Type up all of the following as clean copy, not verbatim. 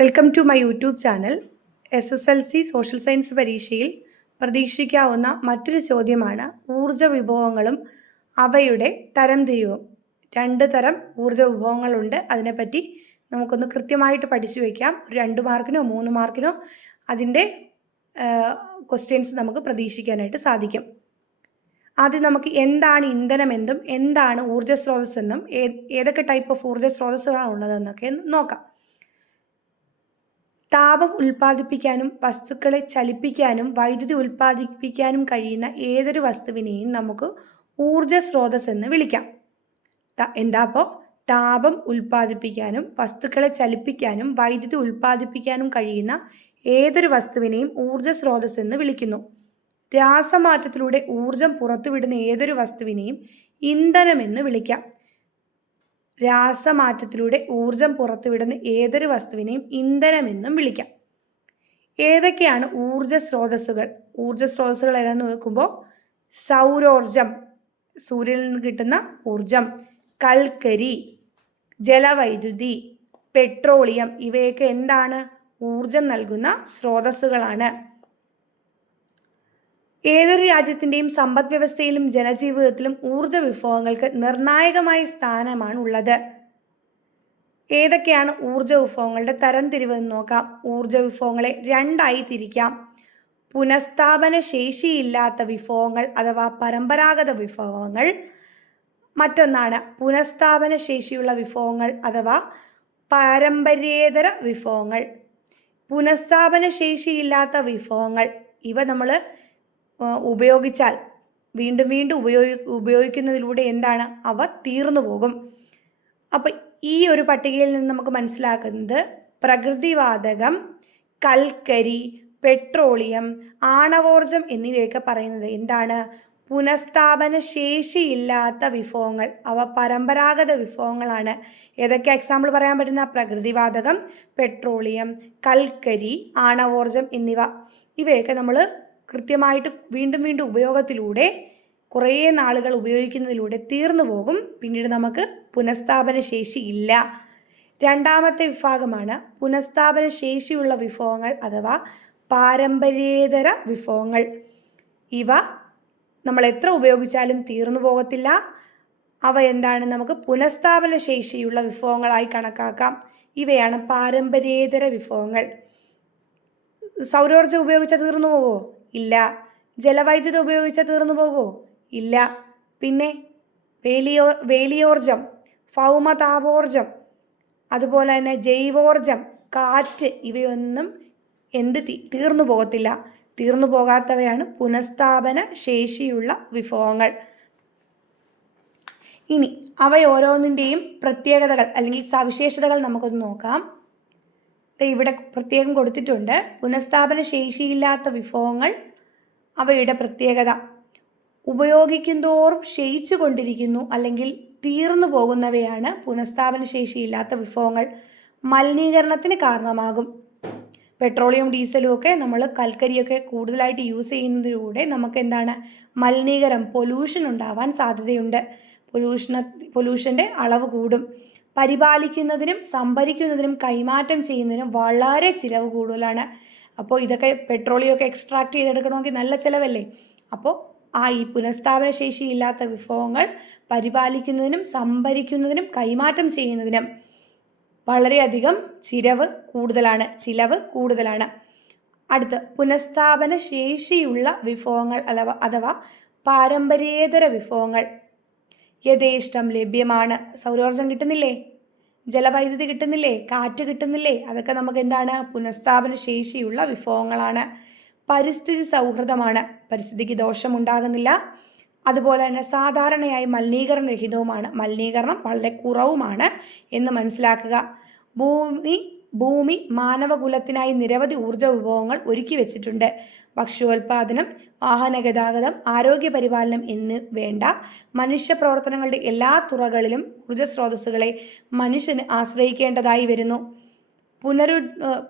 Welcome to my YouTube channel. SSLC social science പരീക്ഷയിൽ പ്രതീക്ഷിക്കാവുന്ന മറ്റൊരു ചോദ്യമാണ് ഊർജ വിഭവങ്ങളും അവയുടെ തരംതിരിവും. 2 തരം ഊർജ വിഭവങ്ങളുണ്ട്. അതിനെപ്പറ്റി നമുക്കൊന്ന് കൃത്യമായിട്ട് പഠിച്ചു വയ്ക്കാം. 2 മാർക്കിനോ 3 മാർക്കിനോ അതിൻ്റെ ക്വസ്റ്റ്യൻസ് നമുക്ക് പ്രതീക്ഷിക്കാനായിട്ട് സാധിക്കും. ആദ്യം നമുക്ക് എന്താണ് ഇന്ധനമെന്നും എന്താണ് ഊർജ സ്രോതസ്സെന്നും ഏതൊക്കെ ടൈപ്പ് ഓഫ് ഊർജ സ്രോതസ്സുകളാണ് ഉള്ളതെന്നൊക്കെ നോക്കാം. താപം ഉൽപ്പാദിപ്പിക്കാനും വസ്തുക്കളെ ചലിപ്പിക്കാനും വൈദ്യുതി ഉൽപ്പാദിപ്പിക്കാനും കഴിയുന്ന ഏതൊരു വസ്തുവിനെയും നമുക്ക് ഊർജ സ്രോതസ് എന്ന് വിളിക്കാം. അപ്പോൾ താപം ഉൽപ്പാദിപ്പിക്കാനും വസ്തുക്കളെ ചലിപ്പിക്കാനും വൈദ്യുതി ഉൽപ്പാദിപ്പിക്കാനും കഴിയുന്ന ഏതൊരു വസ്തുവിനെയും ഊർജ സ്രോതസ് എന്ന് വിളിക്കുന്നു. രാസമാറ്റത്തിലൂടെ ഊർജം പുറത്തുവിടുന്ന ഏതൊരു വസ്തുവിനെയും ഇന്ധനമെന്ന് വിളിക്കാം. രാസമാറ്റത്തിലൂടെ ഊർജം പുറത്തുവിടുന്ന ഏതൊരു വസ്തുവിനെയും ഇന്ധനമെന്നും വിളിക്കാം. ഏതൊക്കെയാണ് ഊർജ സ്രോതസ്സുകൾ? ഊർജ സ്രോതസ്സുകൾ ഏതാണെന്ന് നോക്കുമ്പോൾ സൗരോർജം, സൂര്യനിൽ നിന്ന് കിട്ടുന്ന ഊർജം, കൽക്കരി, ജലവൈദ്യുതി, പെട്രോളിയം, ഇവയൊക്കെ എന്താണ്? ഊർജം നൽകുന്ന സ്രോതസ്സുകളാണ്. ഏതൊരു രാജ്യത്തിൻ്റെയും സമ്പദ് വ്യവസ്ഥയിലും ജനജീവിതത്തിലും ഊർജ വിഭവങ്ങൾക്ക് നിർണായകമായ സ്ഥാനമാണ് ഉള്ളത്. ഏതൊക്കെയാണ് ഊർജ വിഭവങ്ങളുടെ തരംതിരിവെന്ന് നോക്കാം. ഊർജ വിഭവങ്ങളെ 2ആയി തിരിക്കാം. പുനഃസ്ഥാപന ശേഷിയില്ലാത്ത വിഭവങ്ങൾ അഥവാ പരമ്പരാഗത വിഭവങ്ങൾ. മറ്റൊന്നാണ് പുനഃസ്ഥാപന ശേഷിയുള്ള വിഭവങ്ങൾ അഥവാ പാരമ്പര്യേതര വിഭവങ്ങൾ. പുനഃസ്ഥാപന ശേഷിയില്ലാത്ത വിഭവങ്ങൾ ഇവ നമ്മൾ ഉപയോഗിച്ചാൽ വീണ്ടും ഉപയോഗിക്കുന്നതിലൂടെ എന്താണ്? അവ തീർന്നു പോകും. അപ്പം ഈ ഒരു പട്ടികയിൽ നിന്ന് നമുക്ക് മനസ്സിലാക്കുന്നത് പ്രകൃതിവാതകം, കൽക്കരി, പെട്രോളിയം, ആണവോർജം എന്നിവയൊക്കെ പറയുന്നത് എന്താണ്? പുനഃസ്ഥാപന ശേഷിയില്ലാത്ത വിഭവങ്ങൾ. അവ പരമ്പരാഗത വിഭവങ്ങളാണ്. ഏതൊക്കെ എക്സാമ്പിൾ പറയാൻ പറ്റുന്ന? പ്രകൃതിവാതകം, പെട്രോളിയം, കൽക്കരി, ആണവോർജം എന്നിവ. ഇവയൊക്കെ നമ്മൾ കൃത്യമായിട്ട് വീണ്ടും ഉപയോഗത്തിലൂടെ കുറേ നാളുകൾ ഉപയോഗിക്കുന്നതിലൂടെ തീർന്നു പോകും. പിന്നീട് നമുക്ക് പുനഃസ്ഥാപന ശേഷി ഇല്ല. രണ്ടാമത്തെ വിഭാഗമാണ് പുനഃസ്ഥാപന ശേഷിയുള്ള വിഭവങ്ങൾ അഥവാ പാരമ്പര്യേതര വിഭവങ്ങൾ. ഇവ നമ്മൾ എത്ര ഉപയോഗിച്ചാലും തീർന്നു പോകത്തില്ല. അവ എന്താണ്? നമുക്ക് പുനഃസ്ഥാപന ശേഷിയുള്ള വിഭവങ്ങളായി കണക്കാക്കാം. ഇവയാണ് പാരമ്പര്യേതര വിഭവങ്ങൾ. സൗരോർജ്ജം ഉപയോഗിച്ചാൽ തീർന്നു പോകുമോ? ഇല്ല. ജലവൈദ്യുതി ഉപയോഗിച്ചാൽ തീർന്നു പോകുമോ? ഇല്ല. പിന്നെ വേലിയോർജം, ഭൗമതാപോർജം, അതുപോലെ തന്നെ ജൈവോർജം, കാറ്റ്, ഇവയൊന്നും തീർന്നു പോകത്തില്ല. തീർന്നു പോകാത്തവയാണ് പുനഃസ്ഥാപന ശേഷിയുള്ള വിഭവങ്ങൾ. ഇനി അവയോരോന്നിൻ്റെയും പ്രത്യേകതകൾ അല്ലെങ്കിൽ സവിശേഷതകൾ നമുക്കൊന്ന് നോക്കാം. ഇവിടെ പ്രത്യേകം കൊടുത്തിട്ടുണ്ട്. പുനഃസ്ഥാപന ശേഷിയില്ലാത്ത വിഭവങ്ങൾ, അവയുടെ പ്രത്യേകത: ഉപയോഗിക്കുന്തോറും ക്ഷയിച്ചു കൊണ്ടിരിക്കുന്നു അല്ലെങ്കിൽ തീർന്നു പോകുന്നവയാണ് പുനഃസ്ഥാപന ശേഷിയില്ലാത്ത വിഭവങ്ങൾ. മലിനീകരണത്തിന് കാരണമാകും. പെട്രോളിയം ഡീസലും ഒക്കെ നമ്മൾ കൽക്കരിയൊക്കെ കൂടുതലായിട്ട് യൂസ് ചെയ്യുന്നതിലൂടെ നമുക്ക് എന്താണ്? പൊല്യൂഷൻ ഉണ്ടാവാൻ സാധ്യതയുണ്ട്. പൊല്യൂഷൻ്റെ അളവ് കൂടും. പരിപാലിക്കുന്നതിനും സംഭരിക്കുന്നതിനും കൈമാറ്റം ചെയ്യുന്നതിനും വളരെ ചിലവ് കൂടുതലാണ്. അപ്പോൾ ഇതൊക്കെ പെട്രോളിയമൊക്കെ എക്സ്ട്രാക്ട് ചെയ്തെടുക്കണമെങ്കിൽ നല്ല ചിലവല്ലേ? അപ്പോൾ ഈ പുനഃസ്ഥാപന ശേഷിയില്ലാത്ത വിഭവങ്ങൾ പരിപാലിക്കുന്നതിനും സംഭരിക്കുന്നതിനും കൈമാറ്റം ചെയ്യുന്നതിനും വളരെയധികം ചിലവ് കൂടുതലാണ്. അടുത്ത് പുനഃസ്ഥാപന ശേഷിയുള്ള വിഭവങ്ങൾ അഥവാ പാരമ്പര്യേതര വിഭവങ്ങൾ യഥേഷ്ടം ലഭ്യമാണ്. സൗരോർജം കിട്ടുന്നില്ലേ? ജലവൈദ്യുതി കിട്ടുന്നില്ലേ? കാറ്റ് കിട്ടുന്നില്ലേ? അതൊക്കെ നമുക്ക് എന്താണ്? പുനഃസ്ഥാപന ശേഷിയുള്ള വിഭവങ്ങളാണ്. പരിസ്ഥിതി സൗഹൃദമാണ്. പരിസ്ഥിതിക്ക് ദോഷമുണ്ടാകുന്നില്ല. അതുപോലെ തന്നെ സാധാരണയായി മലിനീകരണരഹിതവുമാണ്. മലിനീകരണം വളരെ കുറവുമാണ് എന്ന് മനസ്സിലാക്കുക. ഭൂമി മാനവകുലത്തിനായി നിരവധി ഊർജ വിഭവങ്ങൾ ഒരുക്കി വെച്ചിട്ടുണ്ട്. ഭക്ഷ്യോൽപാദനം, വാഹന ഗതാഗതം, ആരോഗ്യപരിപാലനം എന്ന് വേണ്ട മനുഷ്യ പ്രവർത്തനങ്ങളുടെ എല്ലാ തുറകളിലും ഊർജ സ്രോതസ്സുകളെ മനുഷ്യന് ആശ്രയിക്കേണ്ടതായി വരുന്നു.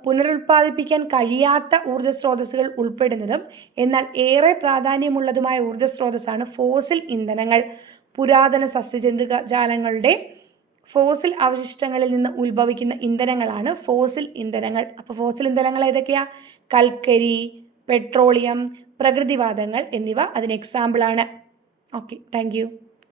പുനരുൽപ്പാദിപ്പിക്കാൻ കഴിയാത്ത ഊർജ സ്രോതസ്സുകൾ ഉൾപ്പെടുന്നതും എന്നാൽ ഏറെ പ്രാധാന്യമുള്ളതുമായ ഊർജ സ്രോതസ്സാണ് ഫോസിൽ ഇന്ധനങ്ങൾ. പുരാതന സസ്യജന്തുജാലങ്ങളുടെ ഫോസിൽ അവശിഷ്ടങ്ങളിൽ നിന്ന് ഉത്ഭവിക്കുന്ന ഇന്ധനങ്ങളാണ് ഫോസിൽ ഇന്ധനങ്ങൾ. അപ്പോൾ ഫോസിൽ ഇന്ധനങ്ങൾ ഏതൊക്കെയാ? കൽക്കരി, പെട്രോളിയം, പ്രകൃതിവാതങ്ങൾ എന്നിവ അതിന് എക്സാമ്പിളാണ്. Okay, thank you.